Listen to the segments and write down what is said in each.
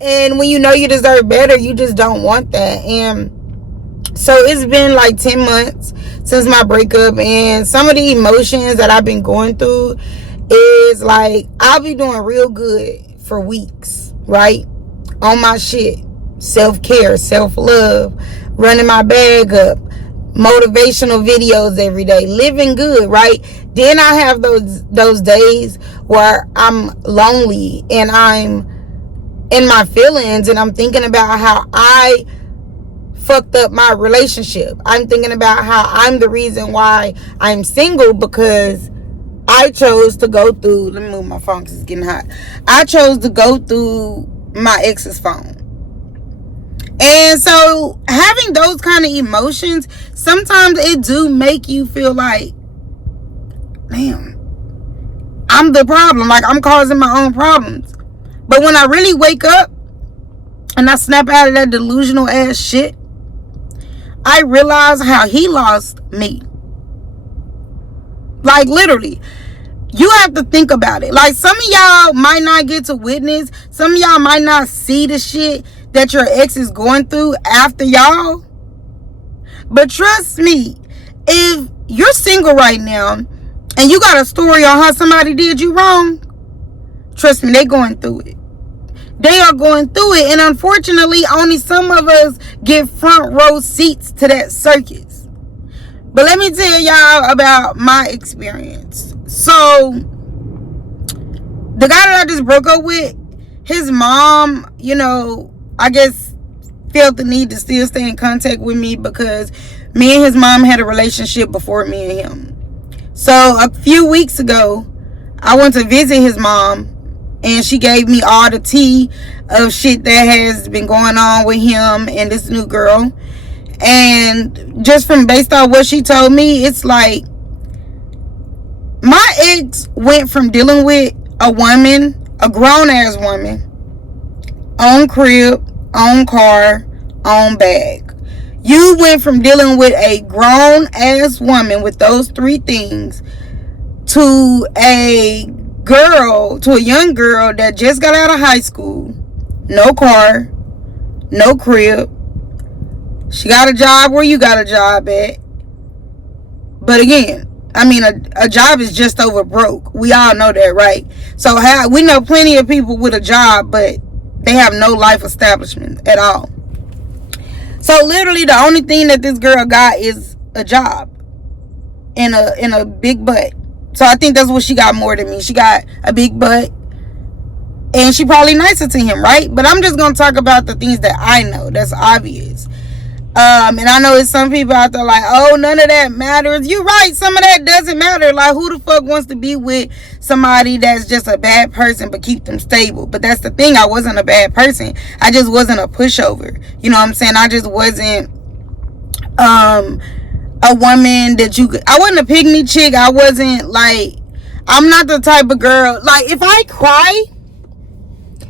And when you know you deserve better, you just don't want that. And so it's been like 10 months since my breakup, and some of the emotions that I've been going through is like, I'll be doing real good for weeks, right? On my shit. Self-care, self-love, running my bag up, motivational videos every day, living good, right? Then I have those days where I'm lonely and I'm in my feelings and I'm thinking about how I fucked up my relationship. I'm thinking about how I'm the reason why I'm single, because I chose to go through, let me move my phone because it's getting hot. I chose to go through my ex's phone. And so having those kind of emotions, sometimes it do make you feel like, damn, I'm the problem. Like, I'm causing my own problems. But when I really wake up and I snap out of that delusional ass shit, I realize how he lost me. Like, literally. You have to think about it. Like, some of y'all might not get to witness. Some of y'all might not see the shit that your ex is going through after y'all. But trust me, if you're single right now and you got a story on how somebody did you wrong, trust me, they're going through it. They are going through it. And unfortunately, only some of us get front row seats to that circus. But let me tell y'all about my experience. So, the guy that I just broke up with, his mom, you know, I guess felt the need to still stay in contact with me because me and his mom had a relationship before me and him. So, a few weeks ago, I went to visit his mom, and she gave me all the tea of shit that has been going on with him and this new girl. And just from based on what she told me, it's like, my ex went from dealing with a woman, a grown-ass woman, own crib, own car, own bag. You went from dealing with a grown-ass woman with those three things to a young girl that just got out of high school, no car, no crib. She got a job where you got a job at. But again, I mean, a job is just over broke. We all know that, right? So we know plenty of people with a job, but they have no life establishment at all. So literally the only thing that this girl got is a job and a big butt. So I think that's what she got more than me. She got a big butt, and she probably nicer to him, right? But I'm just going to talk about the things that I know. That's obvious. And I know it's some people out there like, oh, none of that matters. You're right. Some of that doesn't matter. Like, who the fuck wants to be with somebody that's just a bad person but keep them stable? But that's the thing. I wasn't a bad person. I just wasn't a pushover. You know what I'm saying? I just wasn't a woman that I wasn't a pygmy chick. I wasn't like, I'm not the type of girl. Like, if I cry,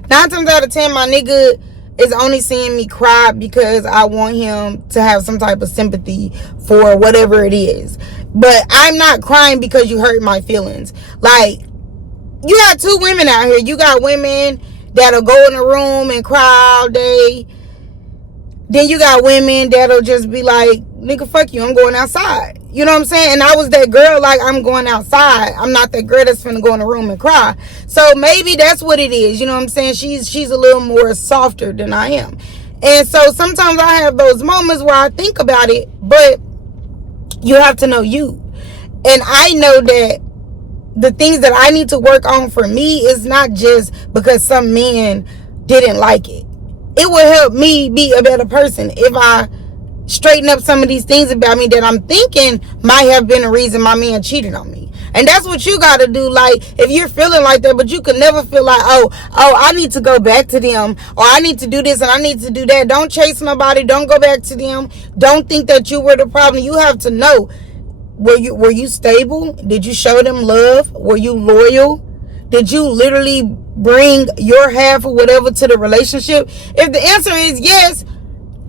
9 times out of 10, my nigga is only seeing me cry because I want him to have some type of sympathy for whatever it is. But I'm not crying because you hurt my feelings. Like, you got two women out here. You got women that'll go in a room and cry all day. Then you got women that'll just be like, nigga, fuck you, I'm going outside. You know what I'm saying? And I was that girl, like, I'm going outside. I'm not that girl that's finna go in a room and cry. So maybe that's what it is. You know what I'm saying? She's a little more softer than I am. And so sometimes I have those moments where I think about it, but you have to know you. And I know that the things that I need to work on for me is not just because some men didn't like it. It will help me be a better person if I straighten up some of these things about me that I'm thinking might have been the reason my man cheated on me. And that's what you got to do. Like, if you're feeling like that, but you can never feel like, oh, I need to go back to them, or I need to do this and I need to do that. Don't chase nobody. Don't go back to them. Don't think that you were the problem. You have to know, were you stable? Did you show them love? Were you loyal? Did you literally bring your half or whatever to the relationship? If the answer is yes,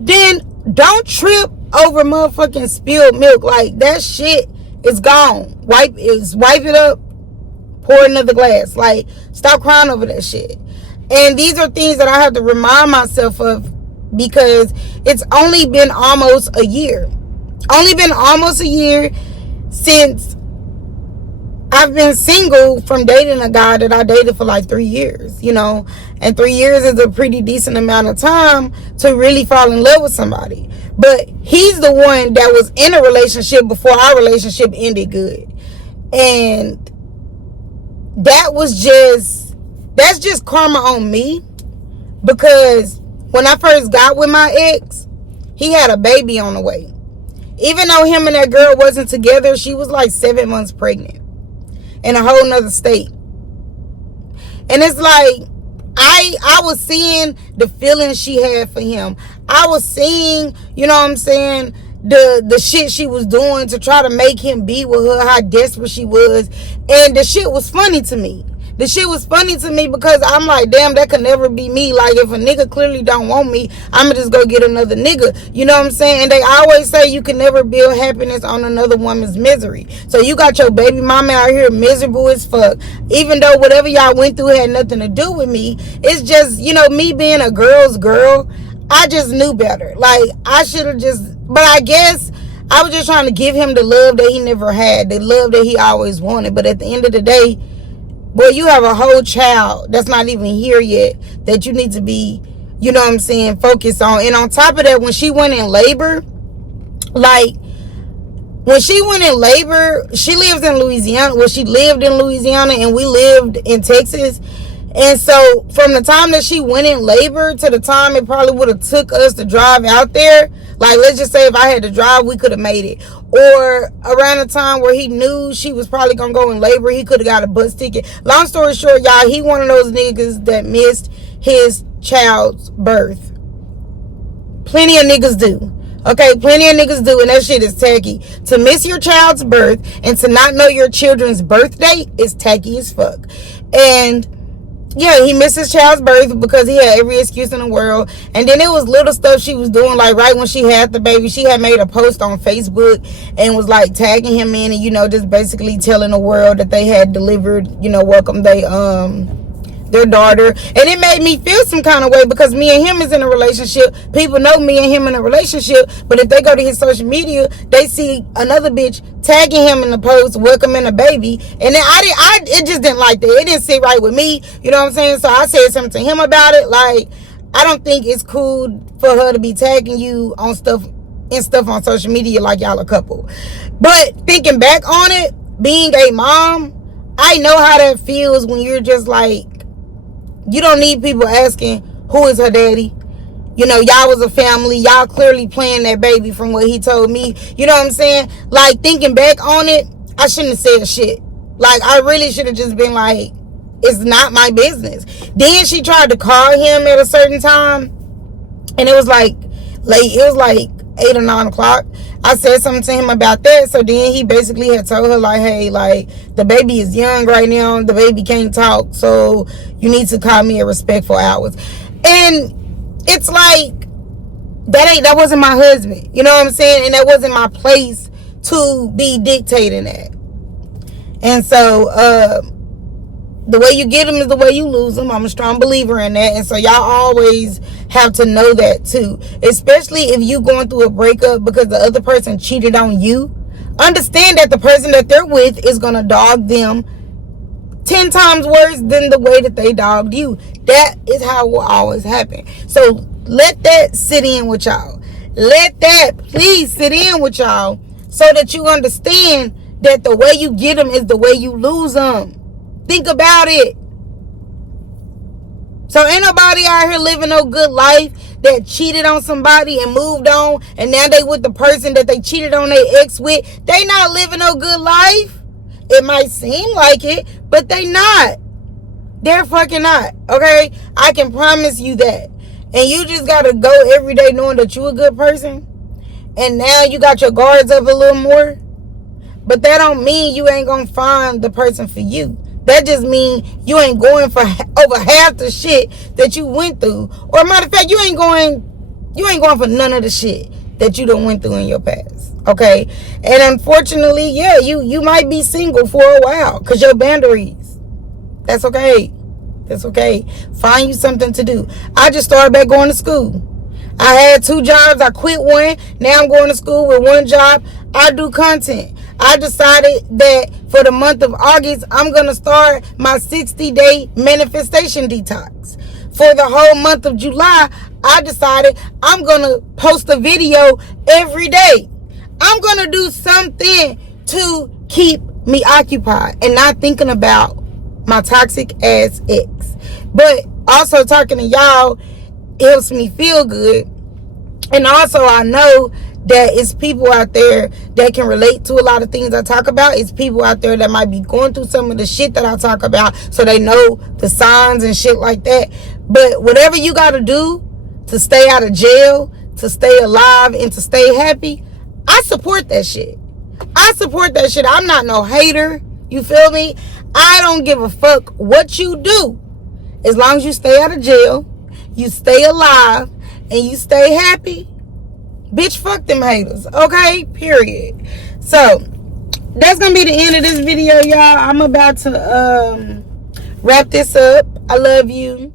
then don't trip over motherfucking spilled milk. Like, that shit is gone. Wipe it up, pour another glass. Like, stop crying over that shit. And these are things that I have to remind myself of, because it's only been almost a year. Only been almost a year since I've been single from dating a guy that I dated for like 3 years, and 3 years is a pretty decent amount of time to really fall in love with somebody. But he's the one that was in a relationship before our relationship ended good. And that's just karma on me, because when I first got with my ex, he had a baby on the way. Even though him and that girl wasn't together, she was like 7 months pregnant in a whole nother state. And it's like, I was seeing the feelings she had for him. I was seeing, the shit she was doing to try to make him be with her, how desperate she was. And the shit was funny to me. The shit was funny to me because I'm like, damn, that could never be me. Like, if a nigga clearly don't want me, I'ma just go get another nigga. You know what I'm saying? And they always say you can never build happiness on another woman's misery. So you got your baby mama out here miserable as fuck. Even though whatever y'all went through had nothing to do with me. It's just, me being a girl's girl, I just knew better. Like, I should have but I guess I was just trying to give him the love that he never had, the love that he always wanted. But at the end of the day, boy, you have a whole child that's not even here yet that you need to be, focused on. And on top of that, when she went in labor, she lives in Louisiana. Well, she lived in Louisiana and we lived in Texas. And so from the time that she went in labor to the time it probably would have took us to drive out there, like, let's just say if I had to drive, we could have made it. Or around the time where he knew she was probably going to go in labor, he could have got a bus ticket. Long story short, y'all, he one of those niggas that missed his child's birth. Plenty of niggas do. Okay, plenty of niggas do, and that shit is tacky. To miss your child's birth and to not know your children's birth date is tacky as fuck. And yeah, he missed his child's birth because he had every excuse in the world. And then it was little stuff she was doing, like right when she had the baby, she had made a post on Facebook and was like tagging him in and, just basically telling the world that they had delivered, welcome their daughter. And it made me feel some kind of way because me and him is in a relationship. People know me and him in a relationship, but if they go to his social media, they see another bitch tagging him in the post welcoming a baby. And then it just didn't like that. It didn't sit right with me. You know what I'm saying? So I said something to him about it. Like, I don't think it's cool for her to be tagging you on stuff on social media like y'all a couple. But thinking back on it, being a mom, I know how that feels when you're just like, you don't need people asking who is her daddy. Y'all was a family. Y'all clearly playing that baby from what he told me. You know what I'm saying? Like, thinking back on it, I shouldn't have said shit. Like, I really should have just been like, it's not my business. Then she tried to call him at a certain time, and it was like late. It was like 8 or 9 o'clock. I said something to him about that. So then he basically had told her, like, hey, like, the baby is young right now. The baby can't talk. So you need to call me at respectful hours. And it's like, that wasn't my husband. You know what I'm saying? And that wasn't my place to be dictating that. And so, the way you get them is the way you lose them. I'm a strong believer in that. And so y'all always have to know that too. Especially if you going through a breakup because the other person cheated on you. Understand that the person that they're with is going to dog them 10 times worse than the way that they dogged you. That is how it will always happen. So let that sit in with y'all. Let that please sit in with y'all so that you understand that the way you get them is the way you lose them. Think about it. So ain't nobody out here living no good life that cheated on somebody and moved on, and now they with the person that they cheated on their ex with. They not living no good life. It might seem like it, but they not. They're fucking not. Okay? I can promise you that. And you just gotta go every day knowing that you a good person. And now you got your guards up a little more. But that don't mean you ain't gonna find the person for you. That just means you ain't going for over half the shit that you went through. Or matter of fact, you ain't going for none of the shit that you done went through in your past. Okay? And unfortunately, yeah, you might be single for a while because your boundaries. That's okay. That's okay. Find you something to do. I just started back going to school. I had 2 jobs. I quit one. Now I'm going to school with 1 job. I do content. I decided that for the month of August, I'm going to start my 60-day manifestation detox. For the whole month of July, I decided I'm going to post a video every day. I'm going to do something to keep me occupied and not thinking about my toxic ass ex. But also talking to y'all helps me feel good. And also I know that it's people out there that can relate to a lot of things I talk about. It's people out there that might be going through some of the shit that I talk about, so they know the signs and shit like that. But whatever you got to do to stay out of jail, to stay alive, and to stay happy, I support that shit. I support that shit. I'm not no hater. You feel me? I don't give a fuck what you do. As long as you stay out of jail, you stay alive, and you stay happy, bitch, fuck them haters. Okay? Period. So, that's gonna be the end of this video, y'all. I'm about to wrap this up. I love you.